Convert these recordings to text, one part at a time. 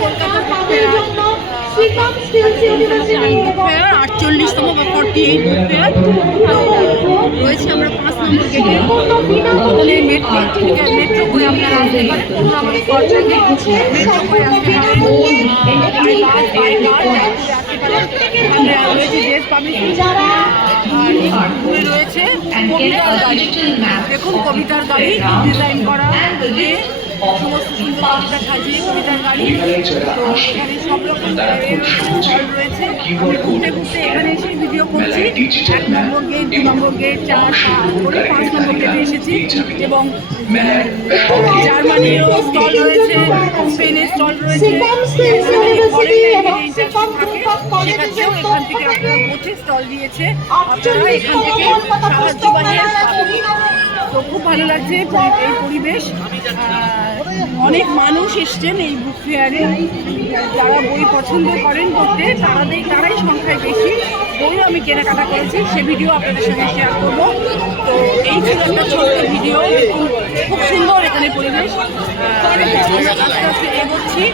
Kolkata fair 48তম বা 48 fair রয়েছে। আমরা 5 নম্বর গেটে ওখানে মেট্রো করে আপনারা আসতে পারেন, কোনো আমাদের খরচা নেই, মেট্রো করে আসতে পারেন, রয়েছে দেশ পাবলিশিং, আর রয়েছে কবিতার গাড়ি। দেখুন কবিতার গাড়ি ডিজাইন করা, সমস্ত সুন্দর কবিতা সাজিয়ে কবিতার গাড়ি। তো এখানে সব রকম স্টল রয়েছে। আমি ঘুরতে ঘুরতে এখানে এসে ভিডিও করছি। 1 নম্বর গেট, 2 নম্বর গেট, 4 করে 5 নম্বর গেটে এসেছি। এবং জার্মানিরও স্টল রয়েছে, স্পেনের স্টল রয়েছে, সেক্ষেত্রেও এখান থেকে আপনারা পৌঁছে স্টল দিয়েছে, আপনারা এখান থেকে সাহায্য বানিয়ে তো খুব ভালো লাগছে এই পরিবেশ। অনেক মানুষ এসছেন এই বুক ফেয়ারে, যারা বই পছন্দ করেন পড়তে তারাই সংখ্যায় বেশি। বইও আমি কেনাকাটা করেছি, সে ভিডিও আপনাদের সঙ্গে শেয়ার করবো। তো এই ছিল একটা ছোট্ট ভিডিও। খুব সুন্দর এখানে পরিবেশ। আস্তে আস্তে এগোচ্ছি।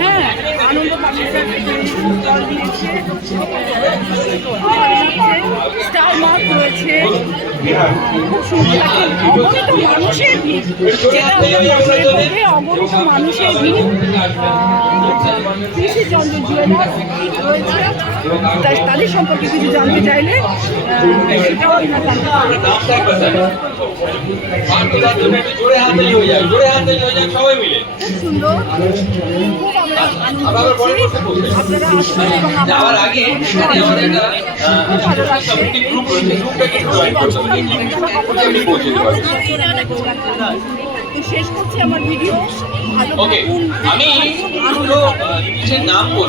হ্যাঁ, আনন্দ পাবলিশার স্টল দিয়েছে, স্টার মার্ক রয়েছে। খুব সুন্দর অগণিত মানুষের ভিড়, যেটা অগণিত মানুষের ভিড়। কৃষিচন্দ্র জুয়েলার্স রয়েছে, তাদের সম্পর্কে কিছু জানতে চাইলে সেটাও আপনার জানতে পারেন। খুব সুন্দর, খুব আমরা আপনারা আসবেন এবং ভালো লাগছে। তো শেষ করছি আমার ভিডিও। ভালো থাকুন, আমি নাম বলবো।